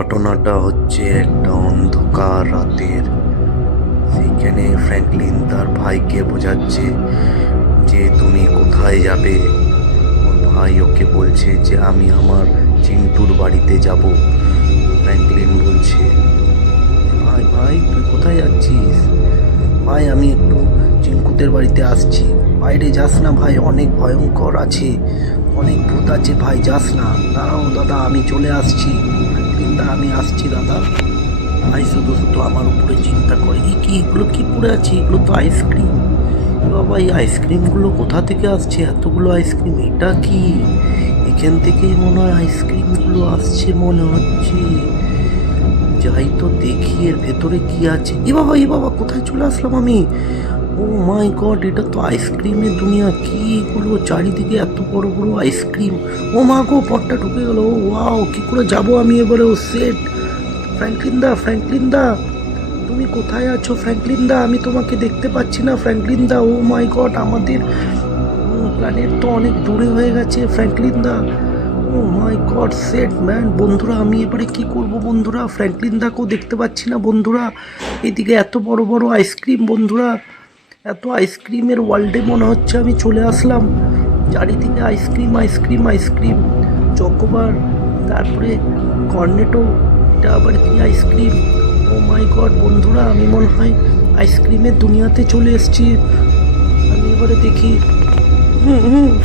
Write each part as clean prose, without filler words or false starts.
ঘটনাটা হচ্ছে একটা অন্ধকার রাতের। সেইখানে ফ্র্যাঙ্কলিন তার ভাইকে বোঝাচ্ছে যে তুমি কোথায় যাবে। ওর ভাই ওকে বলছে যে আমি আমার চিন্টুর বাড়িতে যাব। ফ্র্যাঙ্কলিন বলছে, ভাই ভাই তুই কোথায় যাচ্ছিস? ভাই আমি একটু চিঙ্কুদের বাড়িতে আসছি। বাইরে যাস না ভাই, অনেক ভয়ঙ্কর আছে, অনেক ভূত আছে ভাই, যাস না। দাঁড়াও দাদা, আমি চলে আসছি। ফ্র্যাঙ্কলিন দা আমি আসছি দাদা। ভাই শুধু শুধু আমার উপরে চিন্তা করে, এগুলো কি পড়ে আছে? এগুলো তো আইসক্রিম। বাবা এই আইসক্রিমগুলো কোথা থেকে আসছে? এতগুলো আইসক্রিম, এটা কি? এখান থেকেই মনে হয় আইসক্রিমগুলো আসছে মনে হচ্ছে। যাই তো দেখি এর ভেতরে কি আছে। এ বাবা কোথায় চলে আসলাম আমি? ও মাই গড, এটা তো আইসক্রিমের দুনিয়া। কি এগুলো চারিদিকে এত বড় বড় আইসক্রিম। ও মা গো, পটটা ঢুকে গেল। ও ওয়াও, কি করে যাব আমি এবারে? ও সেট। ফ্র্যাঙ্কলিন দা তুমি কোথায় আছো? ফ্র্যাঙ্কলিন দা আমি তোমাকে দেখতে পাচ্ছি না। ফ্র্যাঙ্কলিন দা, ও মাই গড, আমাদের প্ল্যানেট তো অনেক দূরে হয়ে গেছে। ফ্র্যাঙ্কলিন দা, ও মাই গড, সেট ম্যান। বন্ধুরা আমি এবারে কি করব? বন্ধুরা ফ্র্যাঙ্কলিন দাকেও দেখতে পাচ্ছি না। বন্ধুরা এদিকে এত বড় বড় আইসক্রিম। বন্ধুরা এত আইসক্রিমের ওয়ার্ল্ডে মনে হচ্ছে আমি চলে আসলাম। চারিদিকে আইসক্রিম আইসক্রিম আইসক্রিম, চকোবার, তারপরে কর্নেটো। এটা আবার কি আইসক্রিম? ও মাই গড বন্ধুরা, আমি মনে হয় আইসক্রিমের দুনিয়াতে চলে এসেছি। আমি এবারে দেখি।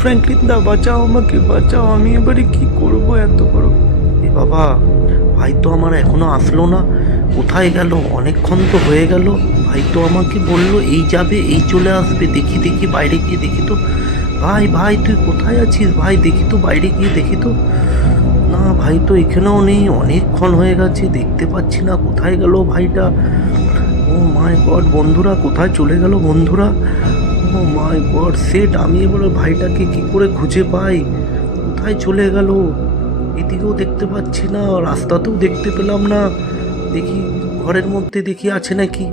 ফ্র্যাঙ্কলিন দা বাঁচাও, আমাকে বাঁচাও। আমি এবারে কি করব এত বড়? এ বাবা, ভাই তো আমার এখনো আসলো না। কোথায় গেল? অনেকক্ষণ তো হয়ে গেল। ভাই তো আমাকে বললো এই যাবে, এই চলে আসবে। দেখি দেখি বাইরে গিয়ে দেখি তো। ভাই ভাই তুই কোথায় আছিস? ভাই দেখি তো, বাইরে গিয়ে দেখি তো। না ভাই তো এখানেও নেই, অনেকক্ষণ হয়ে গেছে, দেখতে পাচ্ছি না। কোথায় গেল ভাইটা? ও মাই গড বন্ধুরা, কোথায় চলে গেল বন্ধুরা? ও মাই গড সেট, আমি এবার ভাইটাকে কি করে খুঁজে পাই? কোথায় চলে গেল? এদিকেও দেখতে পাচ্ছি না, রাস্তাতেও দেখতে পেলাম না। দেখি ঘরের মধ্যে দেখি আছে নাকি।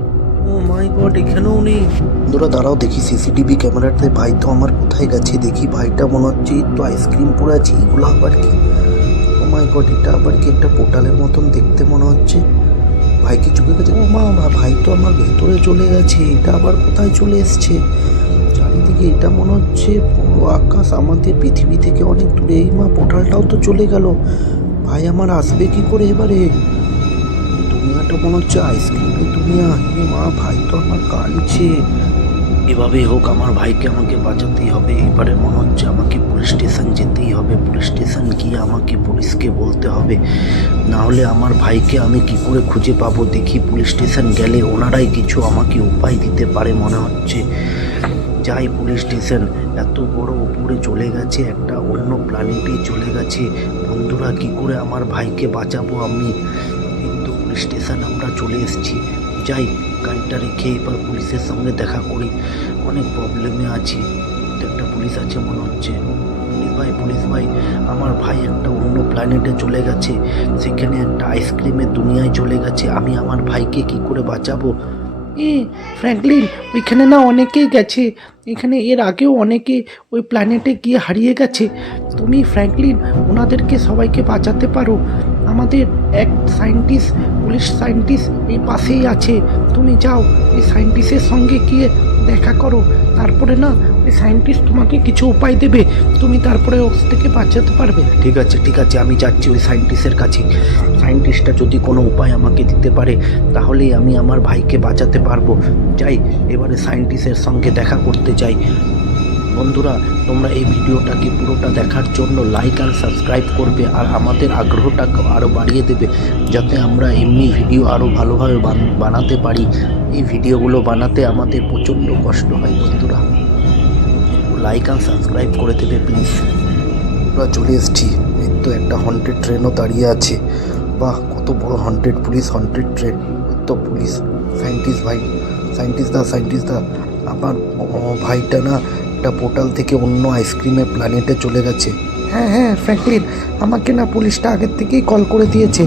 ও মাই গড, এখানেও নেই। বন্ধুরা দাঁড়াও দেখি সিসিটিভি ক্যামেরাতে ভাই তো আমার কোথায় গেছে। দেখি ভাইটা মনে হচ্ছে এই তো আইসক্রিম পড়ে আছে। এগুলো আবার কি? ও মাই গড, এটা আবার কি? একটা পোর্টালের মতন দেখতে মনে হচ্ছে। ভাই কি চুকে গেছে? ও মা, ভাই তো আমার ভেতরে চলে গেছে। এটা আবার কোথায় চলে এসছে? চারিদিকে এটা মনে হচ্ছে পুরো আকাশ, আমাদের পৃথিবী থেকে অনেক দূরে। এই মা, পোর্টালটাও তো চলে গেল। ভাই আমার আসবে কি করে এবারে? দুনিয়াটা মনে হচ্ছে আইসক্রিমের দুনিয়া। এ মা, ভাই তো আমার কাঁদছে। এভাবেই হোক আমার ভাইকে আমাকে বাঁচাতেই হবে। এবারে মনে হচ্ছে আমাকে পুলিশ স্টেশন যেতেই হবে। পুলিশ স্টেশন গিয়ে আমাকে পুলিশকে বলতে হবে, না হলে আমার ভাইকে আমি কি করে খুঁজে পাবো। দেখি পুলিশ স্টেশন গেলে ওনারাই কিছু আমাকে উপায় দিতে পারে মনে হচ্ছে। যাই পুলিশ স্টেশন। এত বড় উপরে চলে গেছে, একটা অন্য প্ল্যানেটে চলে গেছে। বন্ধুরা কি করে আমার ভাইকে বাঁচাবো আমি? কিন্তু পুলিশ স্টেশন আমরা চলে এসেছি। যাই, গাড়িটা রেখে এবার পুলিশের সঙ্গে দেখা করি। অনেক প্রবলেমে আছি। একটা পুলিশ আছে মনে হচ্ছে। পুলিশ ভাই, আমার ভাই একটা অন্য প্ল্যানেটে চলে গেছে। সেখানে একটা আইসক্রিমের দুনিয়ায় চলে গেছে। আমি আমার ভাইকে কি করে বাঁচাবো? ফ্র্যাঙ্কলিন, ওইখানে না অনেকেই গেছে। এখানে এর আগেও অনেকে ওই প্ল্যানেটে গিয়ে হারিয়ে গেছে। তুমি ফ্র্যাঙ্কলিন ওনাদেরকে সবাইকে বাঁচাতে পারো। আমাদের এক সায়েন্টিস্ট, পুলিশ সায়েন্টিস্ট এই পাশেই আছে। তুমি যাও, ওই সায়েন্টিস্টের সঙ্গে গিয়ে দেখা করো। তারপরে না ওই সায়েন্টিস্ট তোমাকে কিছু উপায় দেবে। তুমি তারপরে ওর থেকে বাঁচাতে পারবে। ঠিক আছে ঠিক আছে, আমি যাচ্ছি ওই সায়েন্টিস্টের কাছে। সায়েন্টিস্টটা যদি কোনো উপায় আমাকে দিতে পারে তাহলেই আমি আমার ভাইকে বাঁচাতে পারবো। যাই, এবারে সায়েন্টিস্টের সঙ্গে দেখা করতে যাই। বন্ধুরা তোমরা এই ভিডিওটাকে পুরোটা দেখার জন্য লাইক আর সাবস্ক্রাইব করবে, আর আমাদের আগ্রহটাকে আরও বাড়িয়ে দেবে, যাতে আমরা এমনি ভিডিও আরও ভালোভাবে বানাতে পারি। এই ভিডিওগুলো বানাতে আমাদের প্রচণ্ড কষ্ট হয়। বন্ধুরা লাইক আর সাবস্ক্রাইব করে দেবে প্লিজ। আমরা চলে এসেছি। এই তো একটা হন্টেড ট্রেনও দাঁড়িয়ে আছে। বাহ, কত বড় হন্টেড পুলিশ, হন্টেড ট্রেন। তো পুলিশ সায়েন্টিস্ট ভাই, সায়েন্টিস্ট দা আমার ভাইটা না একটা পোর্টাল থেকে অন্য আইসক্রিমের প্ল্যানেটে চলে গেছে। হ্যাঁ ফ্র্যাঙ্কলিন, আমাকে না পুলিশটা আগের থেকেই কল করে দিয়েছে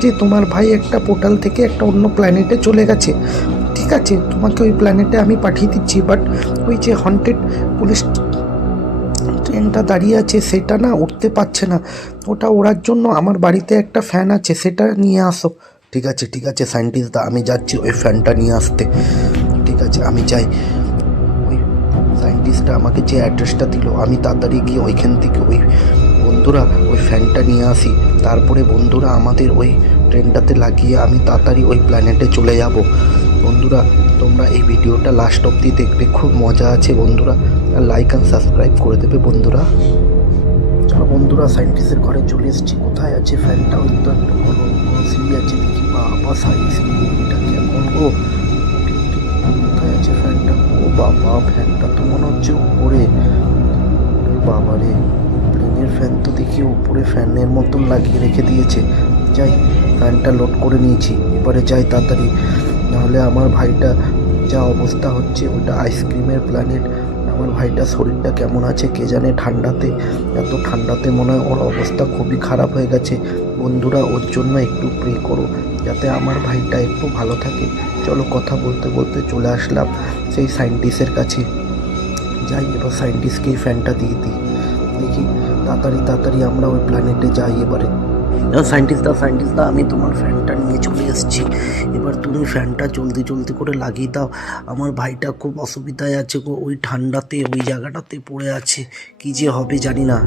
যে তোমার ভাই একটা পোর্টাল থেকে একটা অন্য প্ল্যানেটে চলে গেছে। ঠিক আছে, তোমাকে ওই প্ল্যানেটে আমি পাঠিয়ে দিচ্ছি। বাট ওই যে হন্টেড পুলিশ ট্রেনটা দাঁড়িয়ে আছে সেটা না উঠতে পারছে না, ওটা ওড়ার জন্য আমার বাড়িতে একটা ফ্যান আছে, সেটা নিয়ে আসো। ঠিক আছে সায়েন্টিস্ট দা, আমি যাচ্ছি ওই ফ্যানটা নিয়ে আসতে। ঠিক আছে আমি যাই। ওই সায়েন্টিস্টটা আমাকে যে অ্যাড্রেসটা দিল, আমি তাড়াতাড়ি গিয়ে ওইখান থেকে ওই বন্ধুরা ওই ফ্যানটা নিয়ে আসি। তারপরে বন্ধুরা আমাদের ওই ট্রেনটাতে লাগিয়ে আমি তাড়াতাড়ি ওই প্ল্যানেটে চলে যাব। বন্ধুরা তোমরা এই ভিডিওটা লাস্ট অবধি দেখবে, খুব মজা আছে বন্ধুরা। আর লাইক অ্যান্ড সাবস্ক্রাইব করে দেবে বন্ধুরা। চলো বন্ধুরা সায়েন্টিস্টের ঘরে চলে এসেছি। কোথায় আছে ফ্যানটা? ওই তো একটা বড় বড় সিঁড়ি আছে, দেখি বাবা সাইন্স এটা কেমন গো। কোথায় আছে ফ্যানটা? ও বাবা, ফ্যানটা তো মনে হচ্ছে উপরে। বাবা রে, প্লেনের ফ্যান তো দেখি উপরে ফ্যানের মতন লাগিয়ে রেখে দিয়েছে। যাই, ফ্যানটা লোড করে নিয়েছি, এবারে যাই তাড়াতাড়ি, নাহলে আমার ভাইটা যা অবস্থা হচ্ছে, ওটা আইসক্রিমের প্ল্যানেট। আমার ভাইটার শরীরটা কেমন আছে কে জানে, ঠান্ডাতে, এত ঠান্ডাতে মনে হয় ওর অবস্থা খুবই খারাপ হয়ে গেছে। বন্ধুরা ওর জন্য একটু প্রে করো যাতে আমার ভাইটা একটু ভালো থাকে। চলো কথা বলতে বলতে চলে আসলাম সেই সায়েন্টিস্টের কাছে। যাই, এবার সায়েন্টিস্টকে এই ফ্যানটা দিয়ে দিই। দেখি তাড়াতাড়ি তাড়াতাড়ি আমরা ওই প্ল্যানেটে যাই এবারে। সায়েন্টিস্ট দা, আমি তোমার ফ্যানটা নিয়ে চলে এসেছি। এবার তুমি ফ্যানটা জলদি জলদি করে লাগিয়ে দাও, আমার ভাইটা খুব অসুবিধায় আছে গো, ওই ঠান্ডাতে ওই জায়গাটাতে পড়ে আছে, কি যে হবে জানি না।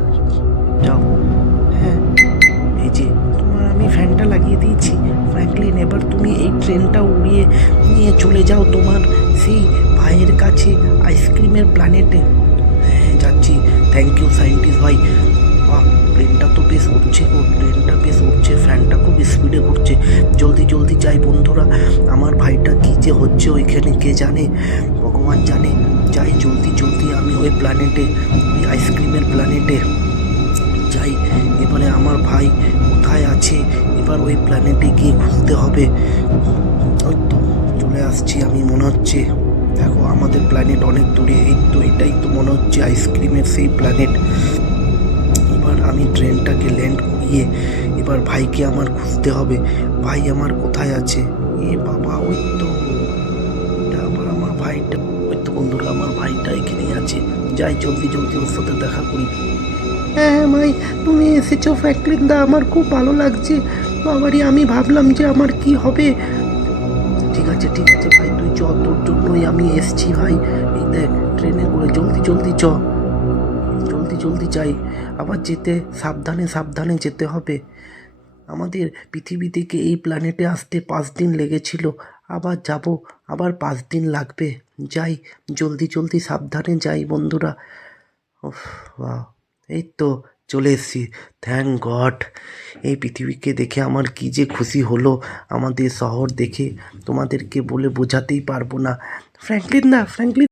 যাও। হ্যাঁ, এই যে তোমার আমি ফ্যানটা লাগিয়ে দিয়েছি ফ্র্যাঙ্কলিন, এবার তুমি এই ট্রেনটা উড়িয়ে নিয়ে চলে যাও তোমার সেই ভাইয়ের কাছে আইসক্রিমের প্ল্যানেটে। হ্যাঁ যাচ্ছি। থ্যাংক ইউ সায়েন্টিস্ট ভাই। বাহ, প্লেনটা তো বেশ উঠছে গো, প্লেনটা বেশ উঠছে, ফ্যানটা খুব স্পিডে ঘুরছে। জলদি জলদি যাই বন্ধুরা, আমার ভাইটা কী যে হচ্ছে ওইখানে কে জানে, ভগবান জানে। যাই জলদি জলদি আমি ওই প্ল্যানেটে, ওই আইসক্রিমের প্ল্যানেটে যাই। এবারে আমার ভাই কোথায় আছে, এবার ওই প্ল্যানেটে গিয়ে খুঁজতে হবে। ওই তো চলে আসছি আমি, মনে হচ্ছে। দেখো আমাদের প্ল্যানেট অনেক দূরে, এই তো এটাই তো মনে হচ্ছে আইসক্রিমের সেই প্ল্যানেট। এবার আমি ট্রেনটাকে ল্যান্ড করিয়ে এবার ভাইকে আমার খুঁজতে হবে। ভাই আমার কোথায় আছে? এ বাবা, ওই তো, এটা আবার আমার ভাইটা। ওই তো বন্ধুরা আমার ভাইটা এখানেই আছে। যাই জলদি জলদি ওর সাথে দেখা করি। হ্যাঁ ভাই, তুমি এসেছো ফ্র্যাঙ্কলিন দা, আমার খুব ভালো লাগছে। বাবারই, আমি ভাবলাম যে আমার কি হবে। ঠিক আছে ভাই, তুই চ, তোর জন্যই আমি এসছি ভাই। এই দেখ ট্রেনে করে, জলদি জলদি চ, জলদি জলদি যাই। আবার যেতে সাবধানে সাবধানে যেতে হবে। আমাদের পৃথিবী থেকে এই প্ল্যানেটে আসতে 5 দিন লেগেছিল, আবার যাব, আবার 5 দিন লাগবে। যাই জলদি জলদি সাবধানে যাই বন্ধুরা। উফ, বাহ, এই তো চলে এসেছি, থ্যাংক গড। এই পৃথিবীকে দেখে আমার কী যে খুশি হলো, আমাদের শহর দেখে তোমাদেরকে বলে বোঝাতেই পারবো না। ফ্র্যাঙ্কলিন দা, ফ্র্যাঙ্কলিন